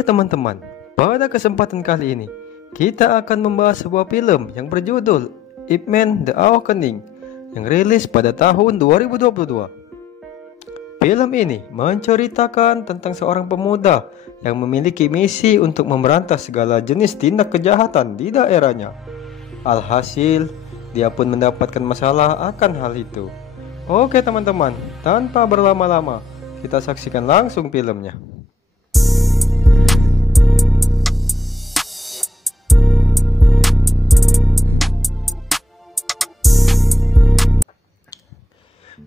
Oke teman-teman, pada kesempatan kali ini kita akan membahas sebuah film yang berjudul Ip Man The Awakening yang rilis pada tahun 2022. Film ini menceritakan tentang seorang pemuda yang memiliki misi untuk memberantas segala jenis tindak kejahatan di daerahnya. Alhasil, dia pun mendapatkan masalah akan hal itu. Oke teman-teman, tanpa berlama-lama, kita saksikan langsung filmnya.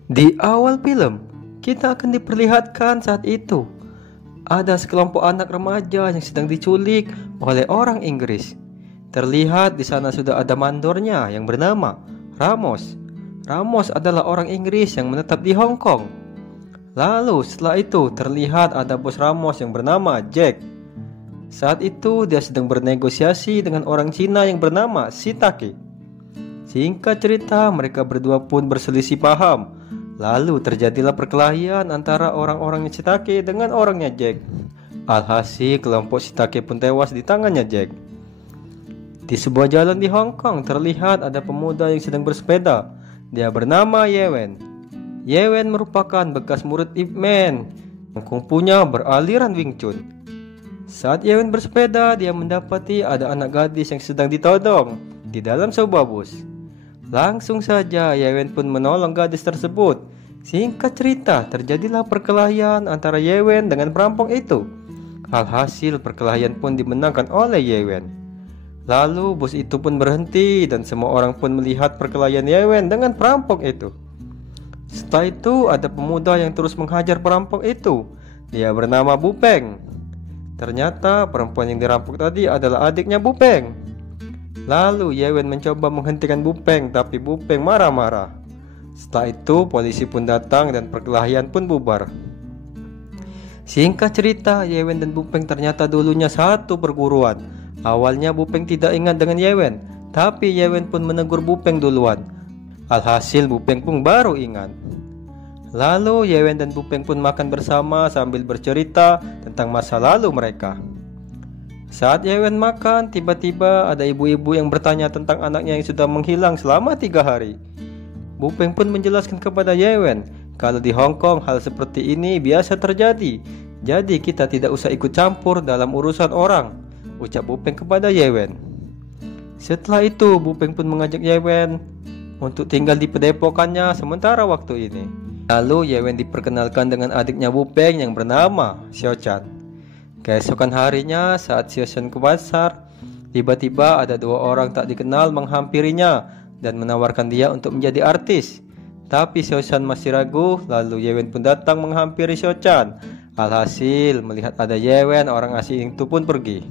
Di awal film, kita akan diperlihatkan saat itu ada sekelompok anak remaja yang sedang diculik oleh orang Inggris. Terlihat di sana sudah ada mandornya yang bernama Ramos. Ramos adalah orang Inggris yang menetap di Hong Kong. Lalu setelah itu terlihat ada bos Ramos yang bernama Jack. Saat itu dia sedang bernegosiasi dengan orang Cina yang bernama Shitake. Singkat cerita, mereka berdua pun berselisih paham. Lalu terjadilah perkelahian antara orang-orangnya Shitake dengan orangnya Jack. Alhasil kelompok Shitake pun tewas di tangannya Jack. Di sebuah jalan di Hong Kong terlihat ada pemuda yang sedang bersepeda. Dia bernama Yewen. Yewen merupakan bekas murid Ip Man yang kungfunya beraliran Wing Chun. Saat Yewen bersepeda, dia mendapati ada anak gadis yang sedang ditodong di dalam sebuah bus. Langsung saja Yewen pun menolong gadis tersebut. Singkat cerita, terjadilah perkelahian antara Yewen dengan perampok itu. Alhasil perkelahian pun dimenangkan oleh Yewen. Lalu bus itu pun berhenti dan semua orang pun melihat perkelahian Yewen dengan perampok itu. Setelah itu ada pemuda yang terus menghajar perampok itu. Dia bernama Bupeng. Ternyata perempuan yang dirampok tadi adalah adiknya Bupeng. Lalu Yewen mencoba menghentikan Bupeng, tapi Bupeng marah-marah. Setelah itu polisi pun datang dan perkelahian pun bubar. Singkat cerita, Yewen dan Bupeng ternyata dulunya satu perguruan. Awalnya Bupeng tidak ingat dengan Yewen, tapi Yewen pun menegur Bupeng duluan. Alhasil Bupeng pun baru ingat. Lalu Yewen dan Bupeng pun makan bersama sambil bercerita tentang masa lalu mereka. Saat Yewen makan, tiba-tiba ada ibu-ibu yang bertanya tentang anaknya yang sudah menghilang selama 3 hari. Bupeng pun menjelaskan kepada Yewen, kalau di Hong Kong hal seperti ini biasa terjadi. Jadi kita tidak usah ikut campur dalam urusan orang, ucap Bupeng kepada Yewen. Setelah itu Bupeng pun mengajak Yewen untuk tinggal di padepokannya sementara waktu ini. Lalu Yewen diperkenalkan dengan adiknya Bupeng yang bernama Xiao Chan. Keesokan harinya saat Xiao Chan ke pasar, tiba-tiba ada 2 orang tak dikenal menghampirinya dan menawarkan dia untuk menjadi artis. Tapi Xiao Chan masih ragu, lalu Yewen pun datang menghampiri Xiao Chan. Alhasil melihat ada Yewen, orang asing itu pun pergi.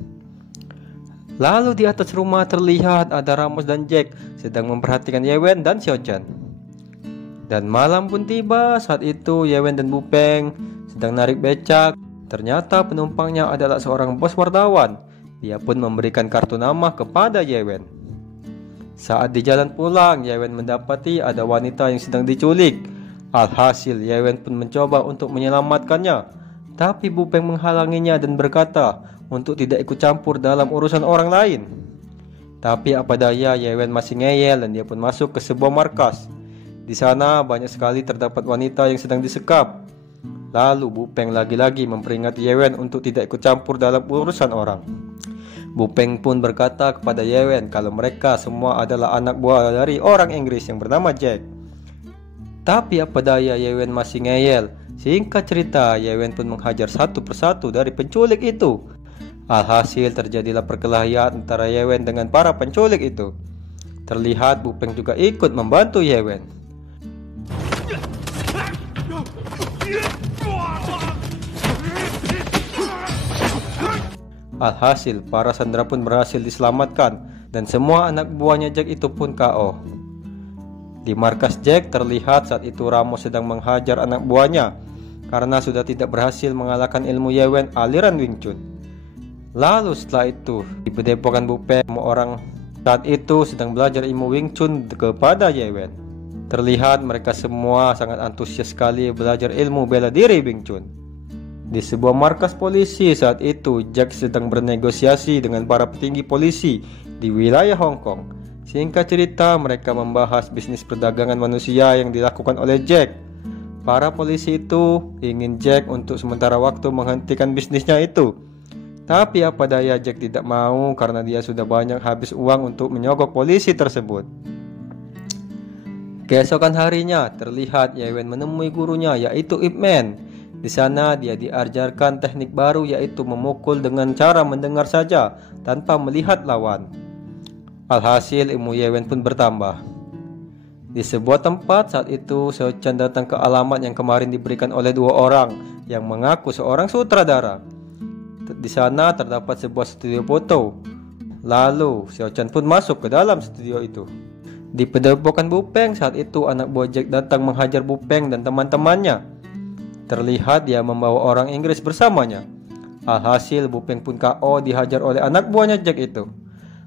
Lalu di atas rumah terlihat ada Ramos dan Jack sedang memperhatikan Yewen dan Xiao Chan. Dan malam pun tiba. Saat itu Yewen dan Bupeng sedang narik becak. Ternyata penumpangnya adalah seorang bos wartawan. Dia pun memberikan kartu nama kepada Yewen. Saat di jalan pulang, Yewen mendapati ada wanita yang sedang diculik. Alhasil Yewen pun mencoba untuk menyelamatkannya, tapi Bupeng menghalanginya dan berkata untuk tidak ikut campur dalam urusan orang lain. Tapi apa daya, Yewen masih ngeyel dan dia pun masuk ke sebuah markas. Di sana banyak sekali terdapat wanita yang sedang disekap. Lalu Bupeng lagi-lagi memperingati Yewen untuk tidak ikut campur dalam urusan orang. Bupeng pun berkata kepada Yewen kalau mereka semua adalah anak buah dari orang Inggris yang bernama Jack. Tapi apa daya, Yewen masih ngeyel. Singkat cerita, Yewen pun menghajar satu persatu dari penculik itu. Alhasil terjadilah perkelahian antara Yewen dengan para penculik itu. Terlihat Bupeng juga ikut membantu Yewen. Alhasil para sandera pun berhasil diselamatkan dan semua anak buahnya Jack itu pun KO. Di markas Jack terlihat saat itu Ramos sedang menghajar anak buahnya karena sudah tidak berhasil mengalahkan ilmu Yewen aliran Wing Chun. Lalu setelah itu di padepokan Bupeng, semua orang saat itu sedang belajar ilmu Wing Chun kepada Yewen. Terlihat mereka semua sangat antusias sekali belajar ilmu bela diri Wing Chun. Di sebuah markas polisi saat itu, Jack sedang bernegosiasi dengan para petinggi polisi di wilayah Hong Kong. Singkat cerita, mereka membahas bisnis perdagangan manusia yang dilakukan oleh Jack. Para polisi itu ingin Jack untuk sementara waktu menghentikan bisnisnya itu. Tapi apa daya, Jack tidak mau karena dia sudah banyak habis uang untuk menyogok polisi tersebut. Keesokan harinya, terlihat Yewen menemui gurunya yaitu Ip Man. Di sana dia diajarkan teknik baru yaitu memukul dengan cara mendengar saja tanpa melihat lawan. Alhasil ilmu Yewen pun bertambah. Di sebuah tempat saat itu, Xiao Chan datang ke alamat yang kemarin diberikan oleh dua orang yang mengaku seorang sutradara. Di sana terdapat sebuah studio foto. Lalu Xiao Chan pun masuk ke dalam studio itu. Di padepokan Bu Peng saat itu, anak buah Jack datang menghajar Bu Peng dan teman-temannya. Terlihat dia membawa orang Inggris bersamanya. Alhasil Bu Peng pun KO dihajar oleh anak buahnya Jack itu.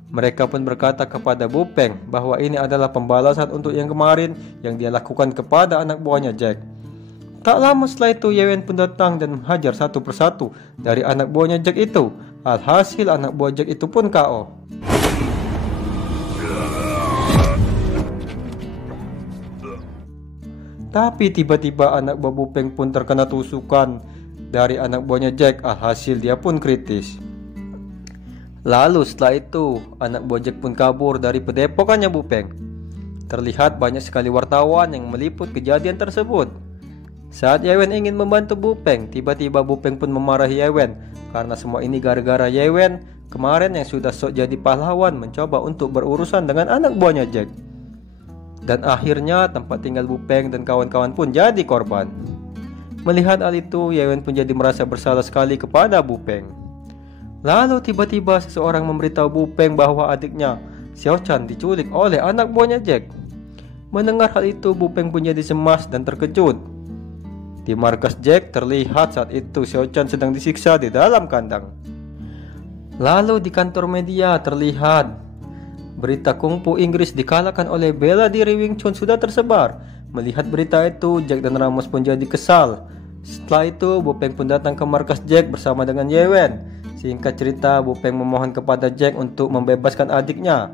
Mereka pun berkata kepada Bu Peng bahwa ini adalah pembalasan untuk yang kemarin yang dia lakukan kepada anak buahnya Jack. Tak lama setelah itu, Yewen pun datang dan menghajar satu persatu dari anak buahnya Jack itu. Alhasil anak buah Jack itu pun KO. Tapi tiba-tiba anak buah Bu Peng pun terkena tusukan dari anak buahnya Jack. Alhasil dia pun kritis. Lalu setelah itu, anak buah Jack pun kabur dari padepokannya Bu Peng. Terlihat banyak sekali wartawan yang meliput kejadian tersebut. Saat Yewen ingin membantu Bu Peng, tiba-tiba Bu Peng pun memarahi Yewen karena semua ini gara-gara Yewen kemarin yang sudah sok jadi pahlawan mencoba untuk berurusan dengan anak buahnya Jack. Dan akhirnya tempat tinggal Bu Peng dan kawan-kawan pun jadi korban. Melihat hal itu, Yewen pun jadi merasa bersalah sekali kepada Bu Peng. Lalu tiba-tiba seseorang memberitahu Bu Peng bahwa adiknya Xiao Chan diculik oleh anak buahnya Jack. Mendengar hal itu, Bu Peng pun jadi cemas dan terkejut. Di markas Jack terlihat saat itu Xiao Chan sedang disiksa di dalam kandang. Lalu di kantor media terlihat berita kungfu Inggris dikalahkan oleh bela diri Wing Chun sudah tersebar. Melihat berita itu, Jack dan Ramos pun jadi kesal. Setelah itu, Bu Peng pun datang ke markas Jack bersama dengan Yewen. Singkat cerita, Bu Peng memohon kepada Jack untuk membebaskan adiknya.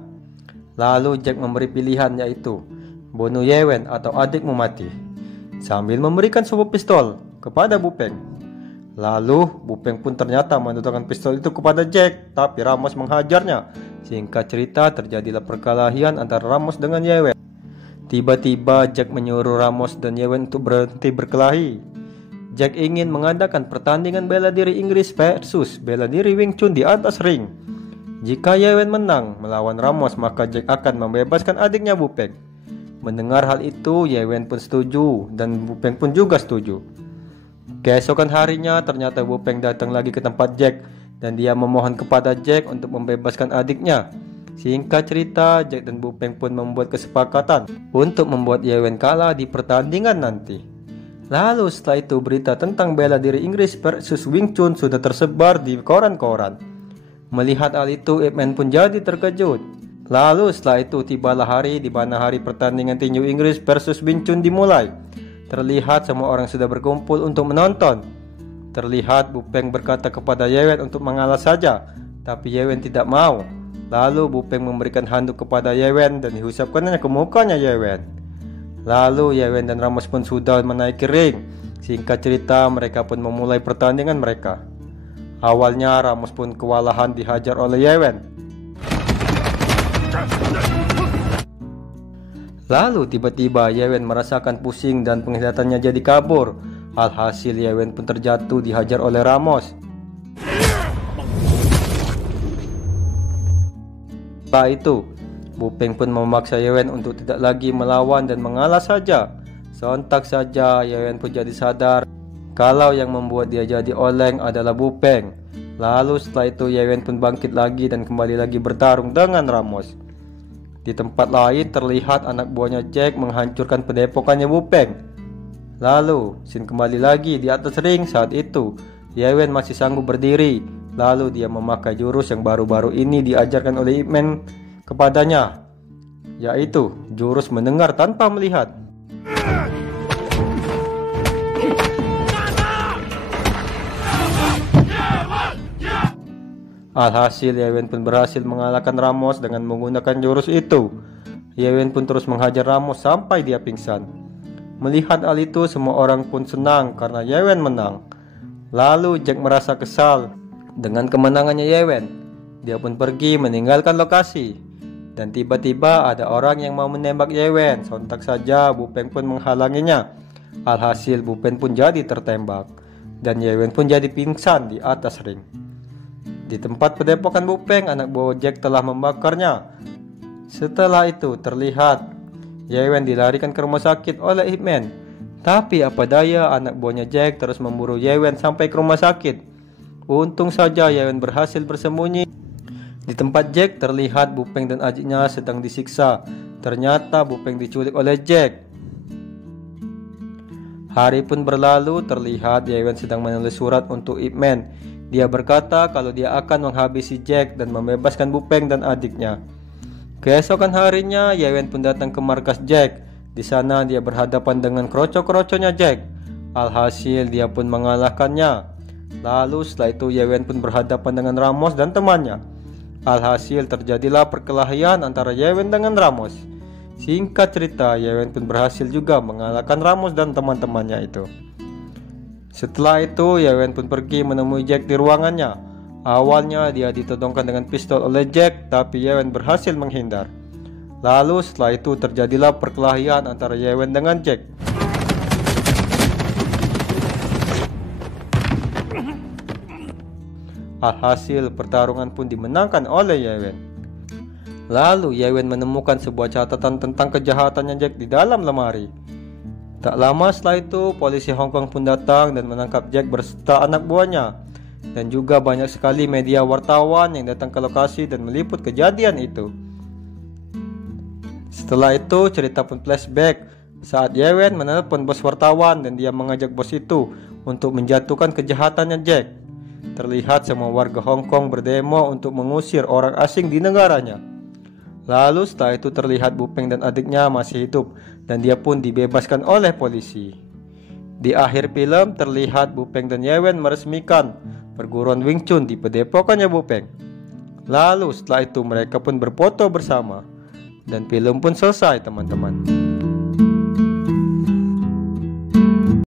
Lalu Jack memberi pilihan yaitu bunuh Yewen atau adikmu mati, sambil memberikan sebuah pistol kepada Bu Peng. Lalu Bu Peng pun ternyata menodongkan pistol itu kepada Jack, tapi Ramos menghajarnya. Singkat cerita, terjadilah perkelahian antara Ramos dengan Yewen. Tiba-tiba Jack menyuruh Ramos dan Yewen untuk berhenti berkelahi. Jack ingin mengadakan pertandingan bela diri Inggris versus bela diri Wing Chun di atas ring. Jika Yewen menang melawan Ramos, maka Jack akan membebaskan adiknya Bu Peng. Mendengar hal itu, Yewen pun setuju dan Bu Peng pun juga setuju. Keesokan harinya ternyata Bu Peng datang lagi ke tempat Jack dan dia memohon kepada Jack untuk membebaskan adiknya. Singkat cerita, Jack dan Bu Peng pun membuat kesepakatan untuk membuat Yewen kalah di pertandingan nanti. Lalu setelah itu, berita tentang bela diri Inggris versus Wing Chun sudah tersebar di koran-koran. Melihat hal itu, Ip Man pun jadi terkejut. Lalu setelah itu tibalah hari di mana hari pertandingan tinju Inggris versus Wing Chun dimulai. Terlihat semua orang sudah berkumpul untuk menonton. Terlihat Bu Peng berkata kepada Yewen untuk mengalah saja, tapi Yewen tidak mau. Lalu Bu Peng memberikan handuk kepada Yewen dan diusapkannya ke mukanya Yewen. Lalu Yewen dan Ramos pun sudah menaiki ring. Singkat cerita, mereka pun memulai pertandingan mereka. Awalnya Ramos pun kewalahan dihajar oleh Yewen. Lalu tiba-tiba Yewen merasakan pusing dan penglihatannya jadi kabur. Alhasil Yewen pun terjatuh dihajar oleh Ramos. Setelah itu, Bu Peng pun memaksa Yewen untuk tidak lagi melawan dan mengalah saja. Sontak saja Yewen pun jadi sadar kalau yang membuat dia jadi oleng adalah Bu Peng. Lalu setelah itu Yewen pun bangkit lagi dan kembali lagi bertarung dengan Ramos. Di tempat lain terlihat anak buahnya Jack menghancurkan padepokannya Bu Peng. Lalu scene kembali lagi di atas ring. Saat itu Yewen masih sanggup berdiri. Lalu dia memakai jurus yang baru-baru ini diajarkan oleh Ip Man kepadanya, yaitu jurus mendengar tanpa melihat. Alhasil Yewen pun berhasil mengalahkan Ramos dengan menggunakan jurus itu. Yewen pun terus menghajar Ramos sampai dia pingsan. Melihat hal itu, semua orang pun senang karena Yewen menang. Lalu Jack merasa kesal dengan kemenangannya Yewen. Dia pun pergi meninggalkan lokasi. Dan tiba-tiba ada orang yang mau menembak Yewen. Sontak saja Bupeng pun menghalanginya. Alhasil Bupeng pun jadi tertembak. Dan Yewen pun jadi pingsan di atas ring. Di tempat padepokan Bupeng, anak buah Jack telah membakarnya. Setelah itu terlihat Yewen dilarikan ke rumah sakit oleh Ip Man. Tapi apa daya, anak buahnya Jack terus memburu Yewen sampai ke rumah sakit. Untung saja Yewen berhasil bersembunyi. Di tempat Jack terlihat Bupeng dan adiknya sedang disiksa. Ternyata Bupeng diculik oleh Jack. Hari pun berlalu, terlihat Yewen sedang menulis surat untuk Ip Man. Dia berkata kalau dia akan menghabisi Jack dan membebaskan Bupeng dan adiknya. Keesokan harinya, Yewen pun datang ke markas Jack. Di sana dia berhadapan dengan kroco-kroconya Jack. Alhasil dia pun mengalahkannya. Lalu setelah itu Yewen pun berhadapan dengan Ramos dan temannya. Alhasil terjadilah perkelahian antara Yewen dengan Ramos. Singkat cerita, Yewen pun berhasil juga mengalahkan Ramos dan teman-temannya itu. Setelah itu, Yewen pun pergi menemui Jack di ruangannya. Awalnya dia ditodongkan dengan pistol oleh Jack, tapi Yewen berhasil menghindar. Lalu setelah itu terjadilah perkelahian antara Yewen dengan Jack. Alhasil pertarungan pun dimenangkan oleh Yewen. Lalu Yewen menemukan sebuah catatan tentang kejahatannya Jack di dalam lemari. Tak lama setelah itu, polisi Hong Kong pun datang dan menangkap Jack berserta anak buahnya. Dan juga banyak sekali media wartawan yang datang ke lokasi dan meliput kejadian itu. Setelah itu, cerita pun flashback saat Yewen menelpon bos wartawan dan dia mengajak bos itu untuk menjatuhkan kejahatannya Jack. Terlihat semua warga Hong Kong berdemo untuk mengusir orang asing di negaranya. Lalu setelah itu terlihat Bupeng dan adiknya masih hidup dan dia pun dibebaskan oleh polisi. Di akhir film terlihat Bupeng dan Yewen meresmikan perguruan Wing Chun di padepokannya Bupeng. Lalu setelah itu mereka pun berfoto bersama dan film pun selesai teman-teman.